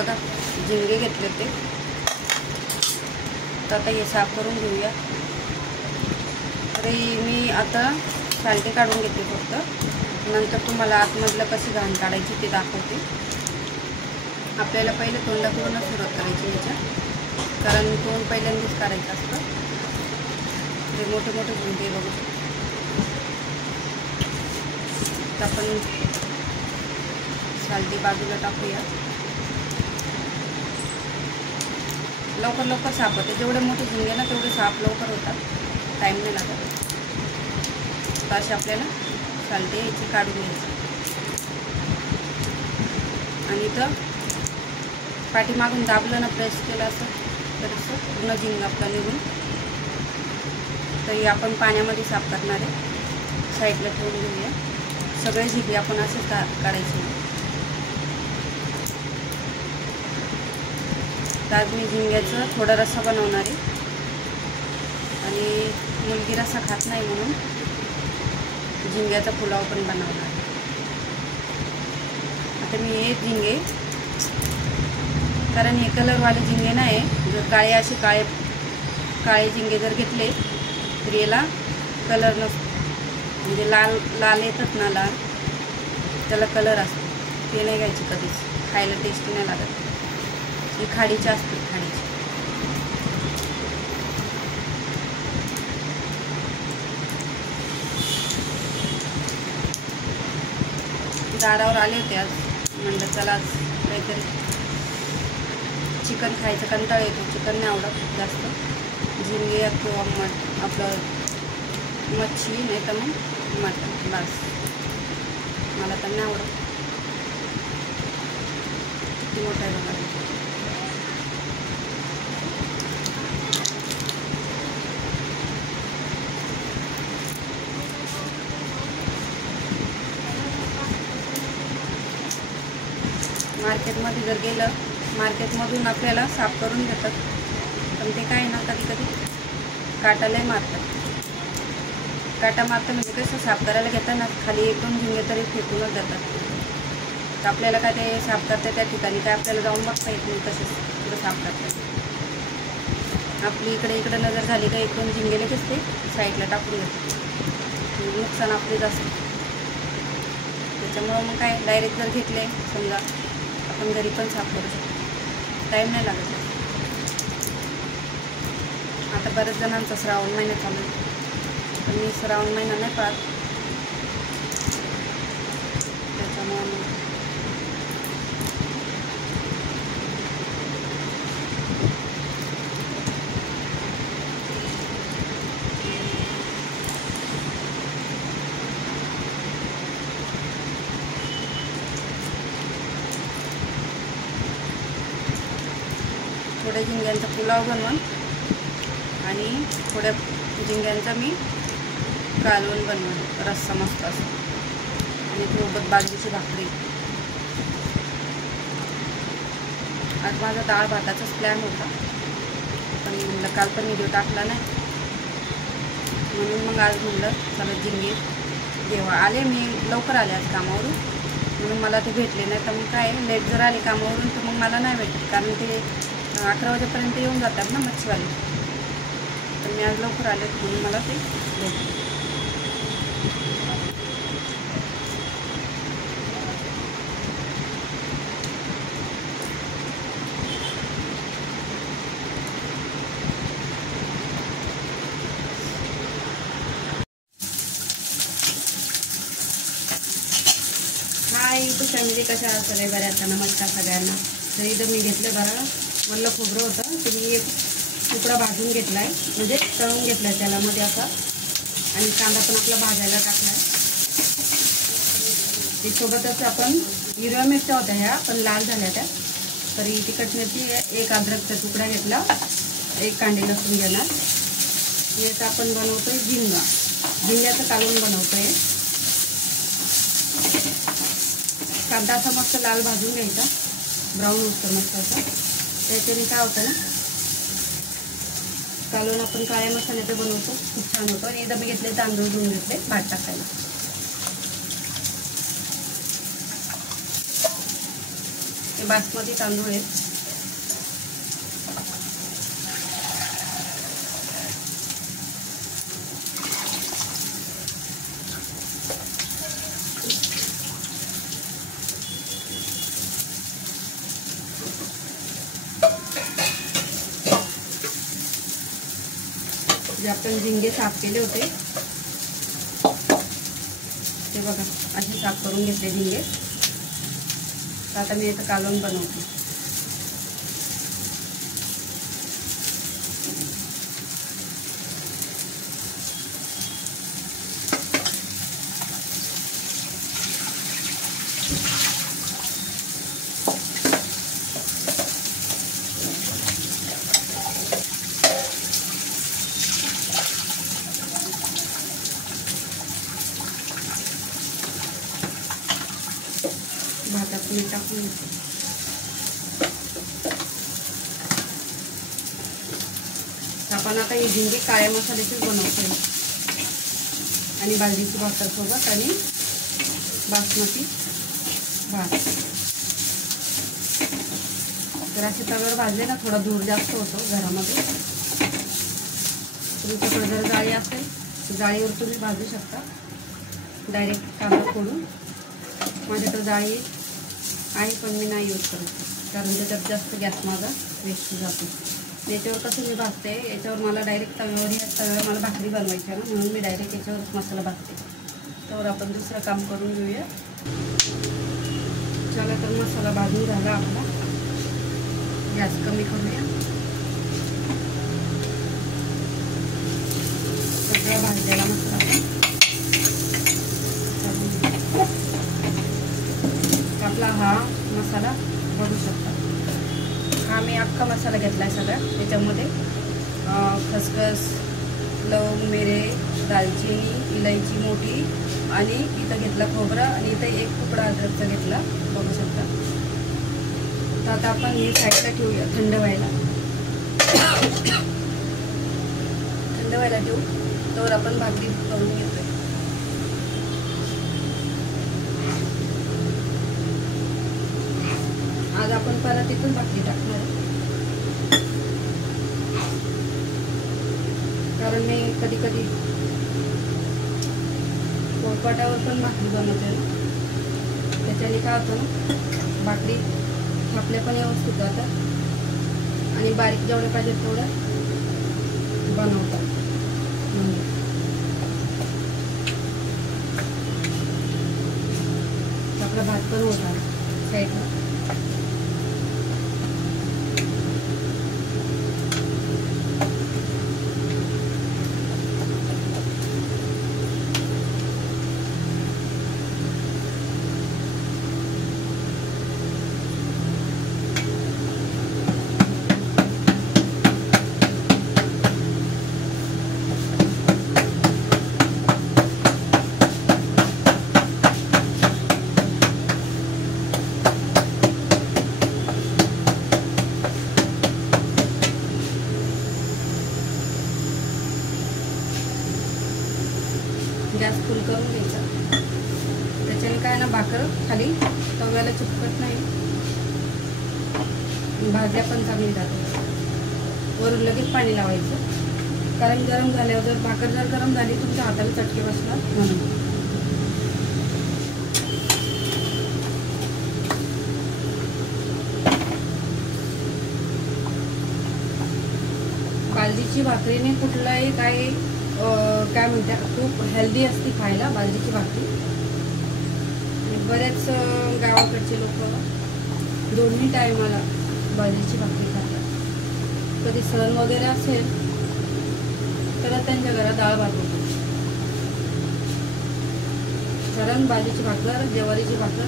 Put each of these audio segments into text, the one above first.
बघा झिंगे घेतले ते, तर आता हे साफ करून घेऊया. तरी मी आता सालटे काढून घेते फक्त, नंतर तुम्हाला आतमधलं कशी घाण काढायची ते दाखवते. आपल्याला पहिले तोंडाकडूनच सुरुवात करायची याच्या, कारण तोंड पहिल्यांदाच काढायचं असतं. ते मोठे मोठे झिंगे बघू शकतो. आपण सालटी बाजूला टाकूया. लवकर लवकर साफ होते. जेवढे मोठे झिंगे ना तेवढे साफ लवकर होतात, टाईम नाही लागत. तर असे आपल्याला सालटी याची काढून घ्यायची. आणि इथं पाठीमागून दाबलं ना, प्रेस केलं असं तर असं पूर्ण झिंगा आपला निघून. तरी आपण पाण्यामध्ये साफ करणार आहे. साईडला ठेवून घेऊया. सगळे झिंगे आपण असे काढायचे. तर आज मी झिंग्याचं थोडा रस्सा बनवणार आहे, आणि मुलगी रस्सा खात नाही म्हणून झिंग्याचा पुलाव पण बनवणार आहे. आता मी हे झिंगे, कारण हे कलरवाले झिंगे नाही, जर काळे असे काळे झिंगे जर घेतले तर याला कलर नसतो. म्हणजे लाल लाल येतात ना, लाल त्याला कलर असतो, ते नाही घ्यायची कधीच. खायला टेस्टी नाही लागत. ही खाडीची असते, खाडीची. दारावर आले होते आज, म्हणलं चला आज काहीतरी चिकन खायचं कंटाळा येतो. चिकन नाही आवडत जास्त. झिंगे किंवा आपलं मच्छी, नाही तर मग मटण, बस. मला तर नाही आवडत. किती मोठा आहे बघा. मार्केटमध्ये जर गेलं, मार्केटमधून आपल्याला साफ करून देतात, पण ते काय ना कधी कधी काटालाही मारतात. काटा मारतं म्हणजे कसं, साफ करायला घेताना खाली 1-2 झिंगे तरी फेकूनच जातात. तर आपल्याला काय ते साफ करतात त्या ठिकाणी काय आपल्याला जाऊन बघता येत नाही तसेच पुढं साफ करतात. आपली इकडे नजर झाली का 1-2 झिंगे लगेच ते साईडला टाकून देतात. नुकसान आपलेच असतं. त्याच्यामुळं मग काय डायरेक्ट जर घेतले समजा, आपण घरी पण साफ करू शकतो. टाईम नाही लागत. आता बऱ्याच जणांचा श्रावण महिना चालू आहे, पण मी श्रावण महिना नाही पाहत. त्याच्यामुळं थोड्या झिंग्यांचा पुलाव बनवून आणि थोड्या झिंग्यांचा मी कालवण बनवून रस्सा मस्त असं, आणि सोबत बाजरीची भाकरी. आज माझा डाळ भाताचाच प्लॅन होता, पण म्हणलं काल पण व्हिडिओ टाकला नाही, म्हणून मग आज म्हणलं चला झिंगे जेव्हा आले. मी लवकर आले आज कामावरून, म्हणून मला ते भेटले नाही. तर मग काय लेट जर आले कामावरून तर मग मला नाही भेटत, कारण ते 11 वाजेपर्यंत येऊन जातात ना मच्छीवाले. तर मी आज लवकर आले म्हणून मला ते भेटले. हाय तो फॅमिली, कशा आहात सगळे? बऱ्याच नमस्कार सगळ्यांना. तर इथं मी घेतलं बरं वल्लं खोबरं होतं, तर मी एक तुकडा भाजून घेतला आहे, म्हणजे तळून घेतला आहे त्याला मध्ये असा, आणि कांदा पण आपला भाजायला टाकला आहे. ते सोबतच आपण हिरव्या मिरच्या होत्या ह्या, पण लाल झाल्या त्या, तरी तिखट मिरची, एक अद्रकचा तुकडा घेतला, एक कांडी लसूण घेणार. याचं आपण बनवतोय झिंग्याचं कालवण बनवतोय. कांदा असा मस्त लाल भाजून घ्यायचा, ब्राऊन होतं मस्त असं. त्याच्याने काय होतं ना, कालवण आपण काळ्या मसाल्याचं बनवतो, खूप छान होतं. आणि डबे घेतले, तांदूळ धुवून घेतले भात टाकायला. हे बासमती तांदूळ आहेत. जे आपण झिंगे साफ केले होते ते बघा असे साफ करून घेतले झिंगे. आता मी इथं कालवण बनवते. भातात मीठ टाकून घेते. आपण आता ही झिंगे काळ्या मसाल्याचीच बनवतो आणि बाजरीची भाकर सोबत आणि बासमती भात. तर असे तव्यावर भाजले ना थोडा धूर जास्त होतो घरामध्ये. तुमच्याकडे जर जाळी असेल तर जाळीवर तुम्ही भाजू शकता डायरेक्ट कांदा फोडून. माझ्याकडे जाळी आहे पण मी नाही यूज करत कारण त्याच्यात जास्त गॅस माझा वेस्ट जातो. याच्यावर कसं मी भाजते, याच्यावर मला डायरेक्ट तव्यावर मला भाकरी बनवायची आहे ना, म्हणून मी डायरेक्ट याच्यावरच मसाला भाजते. तर आपण दुसरं काम करून घेऊया. चला तर मसाला भाजून झाला आपला. गॅस कमी करूया. सगळा भाजलेला मसाला आपला हा मसाला बघू शकता. हा मी अख्खा मसाला घेतला आहे सगळा. त्याच्यामध्ये खसखस, लवंग, मिरे, दालचिनी, इलायची मोठी आणि इथं घेतला खोबरा आणि इथं एक तुकडा अद्रकचा घेतला बघू शकता. तर आता आपण हे साईडला ठेवूया थंड व्हायला. थंड व्हायला ठेवू तर आपण भाकरी करून घेतोय. आज आपण परत इथून भाकरी टाकणार कारण मी कधी कधी पोळपाटावर पण भाकरी बनवते ना, त्याच्याने काय होतं ना भाकरी थापल्या पण व्यवस्थित जातात आणि बारीक जेवढे पाहिजे तेवढं बनवतात. आपला भात पण होता साईडला. गॅस फुल करून घ्यायचा. त्याच्याने काय ना भाकर खाली तव्याला चिपकत नाही, भाज्या पण चांगली जातात. वरून लगेच पाणी लावायचं कारण गरम झाल्यावर जर भाकर जर गरम झाली तुमच्या हाताला चटके बसणार म्हणून. बाजरीची भाकरीने कुठलाही काय म्हणतात खूप हेल्दी असते खायला बाजरीची भाकरी. आणि बरेच गावाकडचे लोक दोन्ही टायमाला बाजरीची भाकरी खातात. कधी सण वगैरे असेल तर त्यांच्या घरात डाळ भात होतो. कारण बाजरीची भाकर, ज्वारीची भाकर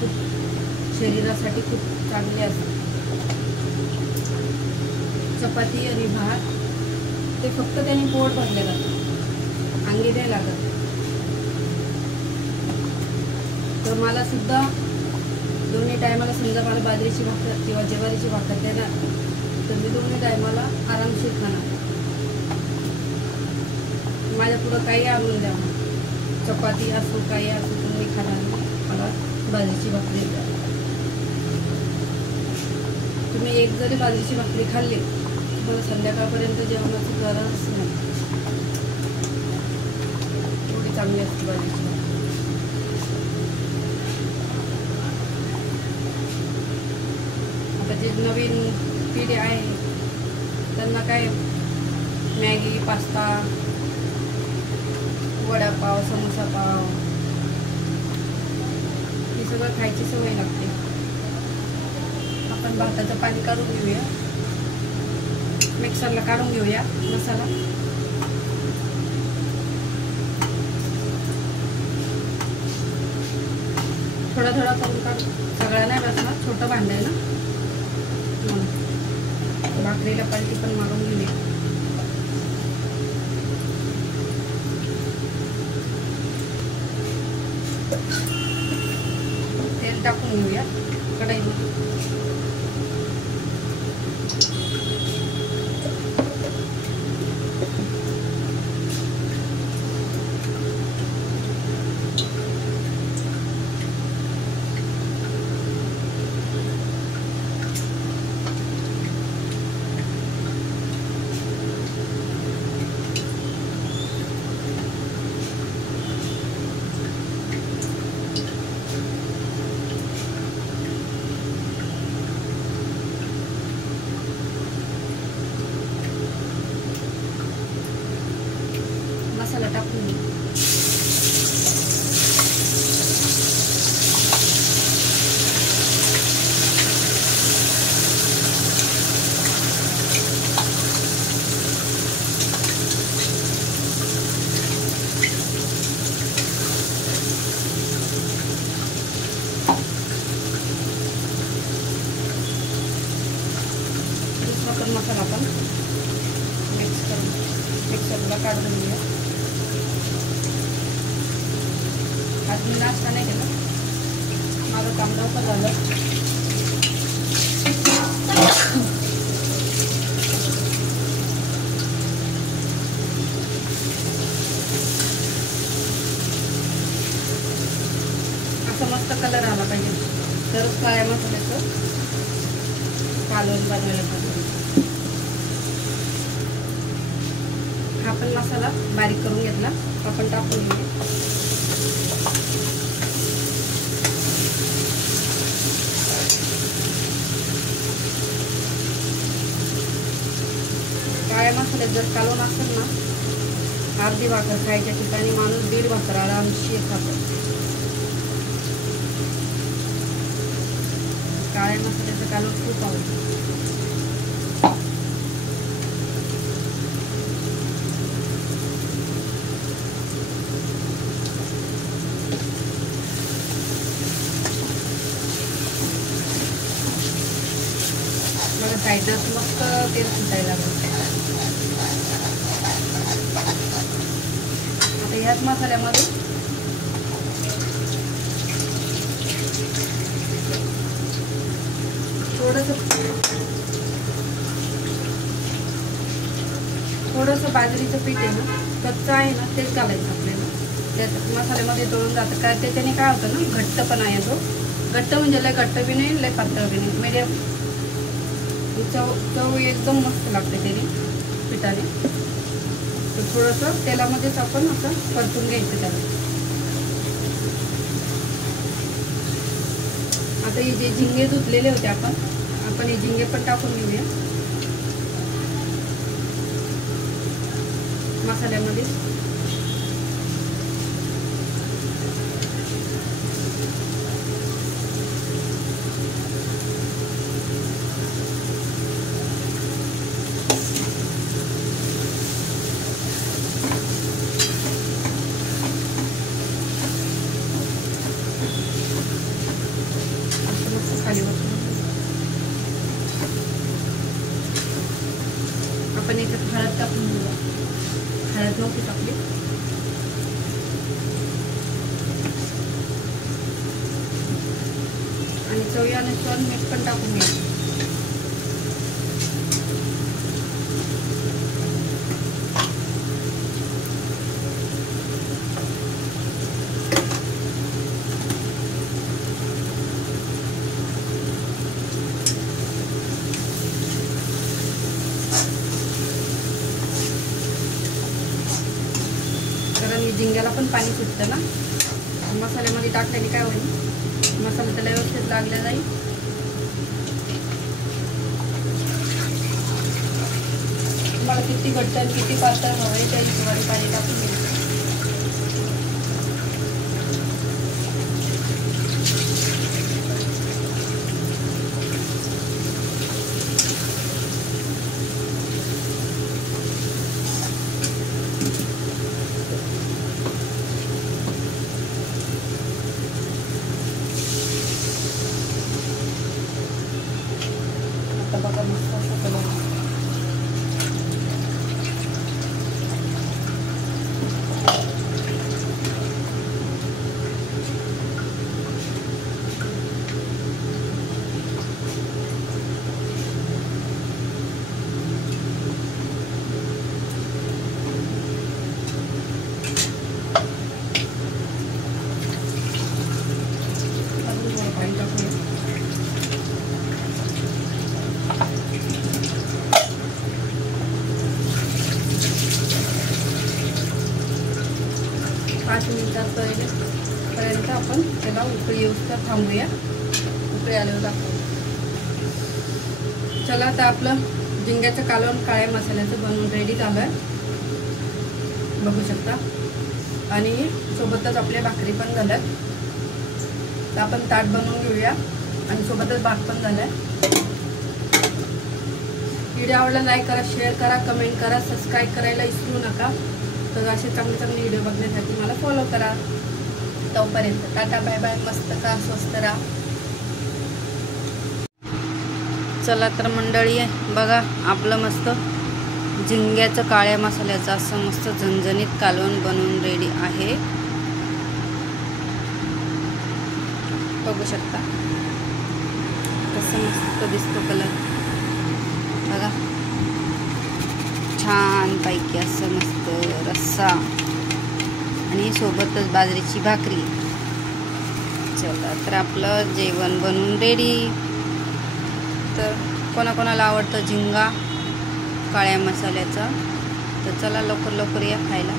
खूप शरीरासाठी खूप चांगली असते. चपाती आणि भात ते फक्त त्यांनी पोट भरले जातं, अंगी नाही लागत. तर मला सुद्धा दोन्ही टायमाला समजा मला बाजरीची भाकर किंवा ज्वारीची भाकर देणार तर मी दोन्ही टायमाला आरामशीर खाणार. माझ्या पुढं काही आणून द्या, चपाती असो काही असो तुम्ही खाणार, मला बाजरीची भाकरी द्या. तुम्ही एक जरी बाजरीची भाकरी खाल्ली तुम्हाला संध्याकाळपर्यंत जेवणाची गरज नाही, एवढी चांगली असते बाजरीची भाकरी. आता जे नवीन पिढी आहे त्यांना काय मॅगी, पास्ता, वडापाव, समोसा पाव हे सगळं खायची सवय लागते. आपण भाताचं पाणी काढून घेऊया, मिक्सरला काढून घेऊया मसाला. थोडा थोडा करून काढू, सगळा नाही बसणार, छोटं भांडं आहे ना म्हणून. भाकरीला पलटी पण मारून घेऊया. तेल टाकून घेऊया कढईमध्ये. मसाला टाकून घेऊ. दुसरा पण मसाला आपण मिक्स करून मिक्सरला काढून घेऊया. आज मी नाश्ता नाही केला, माझं काम लवकर झालं. असा मस्त कलर आला पाहिजे तरच काळ्या मसाल्याचं कालवण बनवायला पाहिजे. हा पण मसाला बारीक करून घेतला, आपण टाकून घेऊ. काळ्या मसाल्यात जर कालवण असेल ना, अर्धी भाकर खायच्या ठिकाणी माणूस 1.5 भाकर आरामशी खातो. काळ्या मसाल्याचं कालवण खूप आवडतं. बघा साईडला मस्त तेल सुटायला लागलं. आता ह्याच मसाल्यामध्ये थोडंसं बाजरीचं पीठ आहे ना, कच्चं आहे ना, तेच घालायचं आपल्याला. त्या मसाल्यामध्ये तळून जातं काय, त्याच्याने काय होतं ना, घट्टपणा येतो. घट्ट म्हणजे लय घट्ट बी नाही, लय पातळ बी नाही, मीडियम. चव एकदम मस्त लागते त्याने पिठाने. तर थोडंसं तेलामध्येच आपण असं परतून घ्यायचं त्याला. आता हे जे झिंगे धुतलेले होते आपण हे झिंगे पण टाकून घेऊया मसाल्यामध्ये. आपण याच्यात हळद टाकून घेऊया. हळद नव्हती टाकली. आणि चवीनुसार मीठ पण टाकून घ्या. पण पाणी सुटतं ना, मसाल्यामध्ये टाकल्याने काय होईल, मसाला त्याला व्यवस्थित लागला जाईल. तुम्हाला किती घट्ट आणि किती पातळ हवं त्या हिशोबाने पाणी टाकून घ्यायचं. बघा मस्त असं कलर. पाच मिनिटापर्यंत आपण त्याला उकळी येऊस्तर थांबूया. उकळी आल्यावर दाखवू. चला आता आपलं झिंग्याचं कालवण काळ्या मसाल्याचं बनवून रेडी झालं आहे, बघू शकता. आणि सोबतच आपल्या भाकरी पण झाल्यात. तर आपण ताट बनवून घेऊया आणि सोबतच भात पण झालाय. व्हिडिओ आवडला लाईक करा, शेअर करा, कमेंट करा, सबस्क्राईब करायला विसरू नका. तर असे चांगले चांगले व्हिडिओ बघण्यासाठी मला फॉलो करा. तोपर्यंत टाटा बाय बाय. मस्त का स्वस्त राहा. चला तर मंडळी बघा आपलं मस्त झिंग्याचं काळ्या मसाल्याचं असं मस्त झणझणीत कालवण बनवून रेडी आहे, बघू शकता. कसं मस्त दिसतो कलर बघा. छान पैकी असं मस्त रस्सा आणि सोबतच बाजरीची भाकरी. चला तर आपलं जेवण बनवून रेडी. तर कोणाकोणाला आवडतं झिंगा काळ्या मसाल्याचा, तर चला लवकर लवकर या खायला.